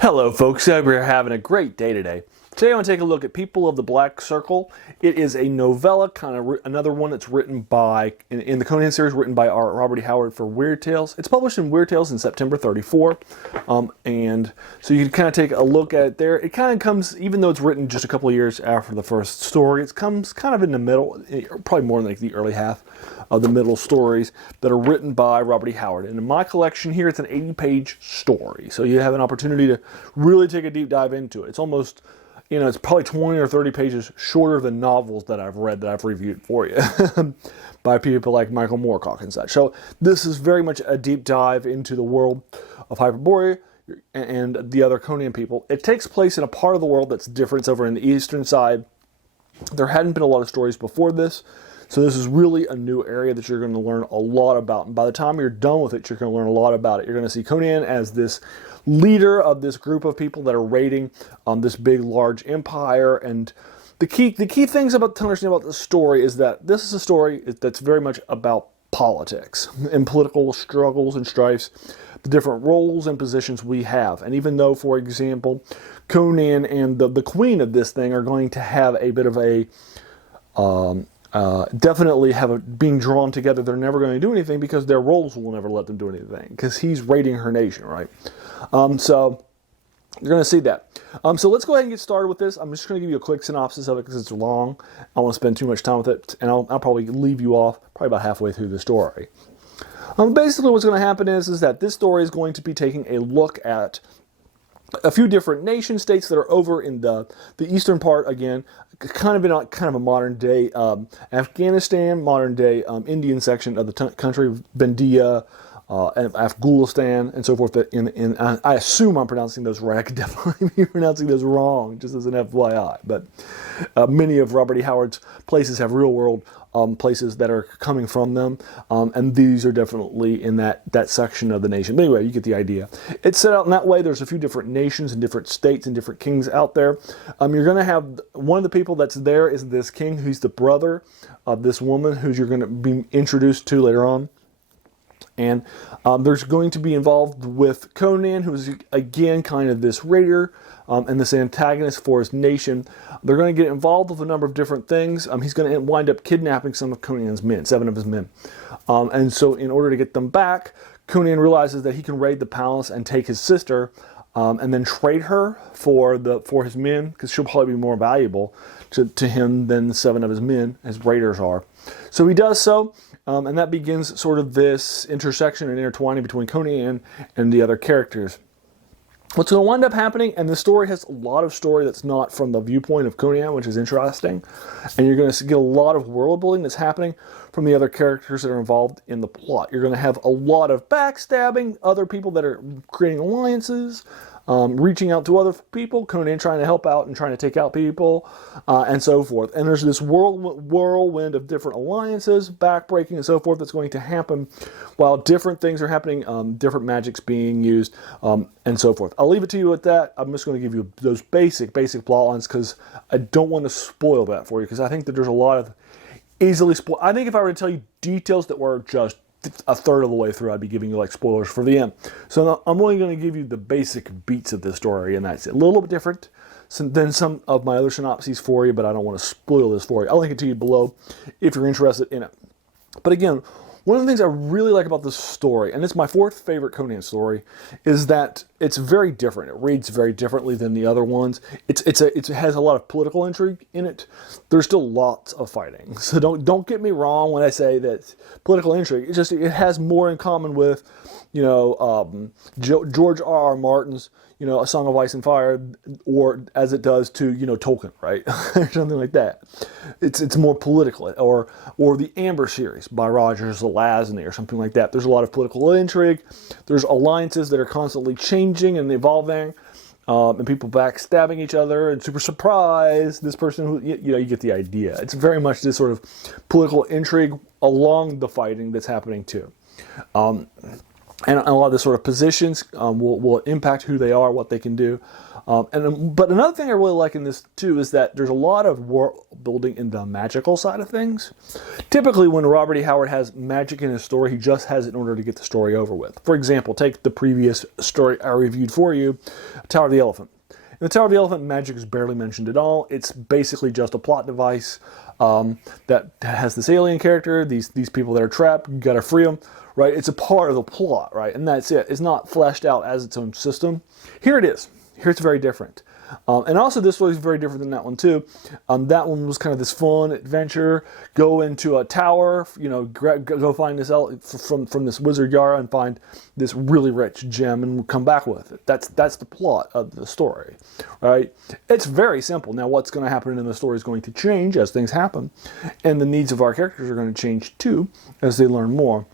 Hello folks, I hope you're having a great day today. Today I want to take a look at People of the Black Circle. It is a novella, kind of another one that's written by, in the Conan series, written by Robert E. Howard for Weird Tales. It's published in Weird Tales in September 34, and so you can kind of take a look at it there. It kind of comes, even though it's written just a couple of years after the first story, it comes kind of in the middle, probably more like the early half of the middle stories that are written by Robert E. Howard. And in my collection here, it's an 80-page story, so you have an opportunity to really take a deep dive into it. It's almost, it's probably 20 or 30 pages shorter than novels that I've read that I've reviewed for you by people like Michael Moorcock and such. So this is very much a deep dive into the world of Hyperborea and the other Conan people. It takes place in a part of the world that's different. It's over in the eastern side. There hadn't been a lot of stories before this, so this is really a new area that you're going to learn a lot about. And by the time you're done with it, you're going to learn a lot about it. You're going to see Conan as this leader of this group of people that are raiding this big, large empire. And the key things to understand about the story is that this is a story that's very much about politics and political struggles and strifes, the different roles and positions we have. And even though, for example, Conan and the queen of this thing are going to have a bit of a definitely being drawn together, they're never going to do anything because their roles will never let them do anything because he's raiding her nation, right? So you're going to see that. So let's go ahead and get started with this. I'm just going to give you a quick synopsis of it because it's long. I don't want to spend too much time with it, and I'll probably leave you off probably about halfway through the story. Basically what's going to happen is that this story is going to be taking a look at a few different nation states that are over in the eastern part, again, kind of in a modern day Afghanistan, modern day Indian section of the country, Bendia, and Afghanistan, and so forth. I assume I'm pronouncing those right. I could definitely be pronouncing those wrong, just as an FYI. But many of Robert E. Howard's places have real-world places that are coming from them, and these are definitely in that section of the nation. But anyway, you get the idea. It's set out in that way. There's a few different nations and different states and different kings out there. You're going to have one of the people that's there is this king who's the brother of this woman who you're going to be introduced to later on. And there's going to be involved with Conan, who's, again, kind of this raider and this antagonist for his nation. They're going to get involved with a number of different things. He's going to wind up kidnapping some of Conan's men, 7 of his men. And so in order to get them back, Conan realizes that he can raid the palace and take his sister and then trade her for his men, because she'll probably be more valuable to him than the 7 of his men, as raiders are. So he does so. And that begins sort of this intersection and intertwining between Conan and the other characters. What's going to wind up happening, and the story has a lot of story that's not from the viewpoint of Conan, which is interesting, and you're going to get a lot of world building that's happening from the other characters that are involved in the plot. You're going to have a lot of backstabbing, other people that are creating alliances, reaching out to other people, Conan trying to help out and trying to take out people, and so forth. And there's this whirlwind of different alliances, backbreaking, and so forth that's going to happen while different things are happening, different magics being used, and so forth. I'll leave it to you at that. I'm just going to give you those basic plot lines because I don't want to spoil that for you, because I think that there's a lot of easily spoil. I think if I were to tell you details that were just a third of the way through, I'd be giving you like spoilers for the end. So I'm only going to give you the basic beats of this story, and that's it. A little bit different than some of my other synopses for you, but I don't want to spoil this for you. I'll link it to you below if you're interested in it. But again, one of the things I really like about this story, and it's my 4th favorite Conan story, is that it's very different. It reads very differently than the other ones. It has a lot of political intrigue in it. There's still lots of fighting. So don't get me wrong when I say that political intrigue. It has more in common with, George R.R. Martin's, A Song of Ice and Fire, or as it does to, Tolkien, right? Or something like that. It's more political, or the Amber series by Rogers Zelazny or something like that. There's a lot of political intrigue. There's alliances that are constantly changing and evolving, and people backstabbing each other and super surprised. This person who, you get the idea. It's very much this sort of political intrigue along the fighting that's happening too. And a lot of the sort of positions will impact who they are, what they can do. But another thing I really like in this too is that there's a lot of world building in the magical side of things. Typically when Robert E. Howard has magic in his story, he just has it in order to get the story over with. For example, take the previous story I reviewed for you, Tower of the Elephant. In the Tower of the Elephant, magic is barely mentioned at all. It's basically just a plot device that has this alien character, these people that are trapped, you gotta free them, right? It's a part of the plot, right? And that's it. It's not fleshed out as its own system. Here it is. Here it's very different. And also this story is very different than that one too. That one was kind of this fun adventure, go into a tower, you know, go find this from this wizard Yara and find this really rich gem and come back with it. That's the plot of the story, right? It's very simple. Now what's going to happen in the story is going to change as things happen, and the needs of our characters are going to change too as they learn more.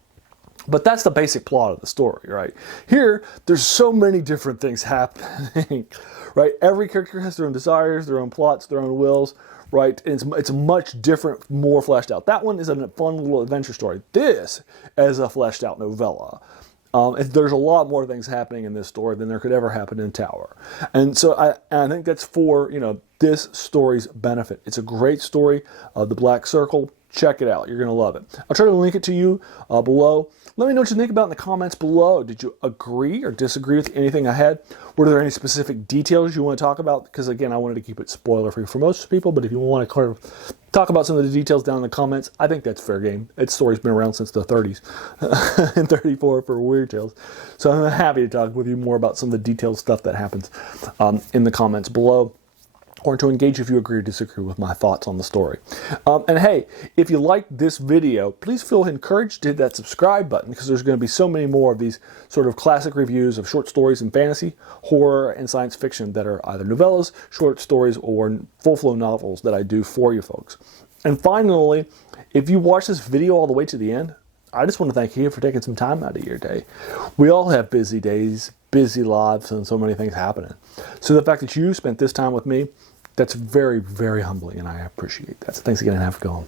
But that's the basic plot of the story, right? Here, there's so many different things happening, right? Every character has their own desires, their own plots, their own wills, right? And it's much different, more fleshed out. That one is a fun little adventure story. This is a fleshed out novella. There's a lot more things happening in this story than there could ever happen in Tower. And so I think that's for, you know, this story's benefit. It's a great story. The Black Circle, check it out. You're going to love it. I'll try to link it to you below. Let me know what you think about in the comments below. Did you agree or disagree with anything I had? Were there any specific details you want to talk about? Because again, I wanted to keep it spoiler-free for most people, but if you want to kind of talk about some of the details down in the comments, I think that's fair game. Its story's been around since the 30s and 34 for Weird Tales. So I'm happy to talk with you more about some of the detailed stuff that happens in the comments below, or to engage if you agree or disagree with my thoughts on the story. And hey, if you liked this video, please feel encouraged to hit that subscribe button, because there's going to be so many more of these sort of classic reviews of short stories in fantasy, horror, and science fiction that are either novellas, short stories, or full-flow novels that I do for you folks. And finally, if you watch this video all the way to the end, I just want to thank you for taking some time out of your day. We all have busy days, busy lives, and so many things happening. So the fact that you spent this time with me, that's very, very humbling, and I appreciate that. So thanks again, and have a good one.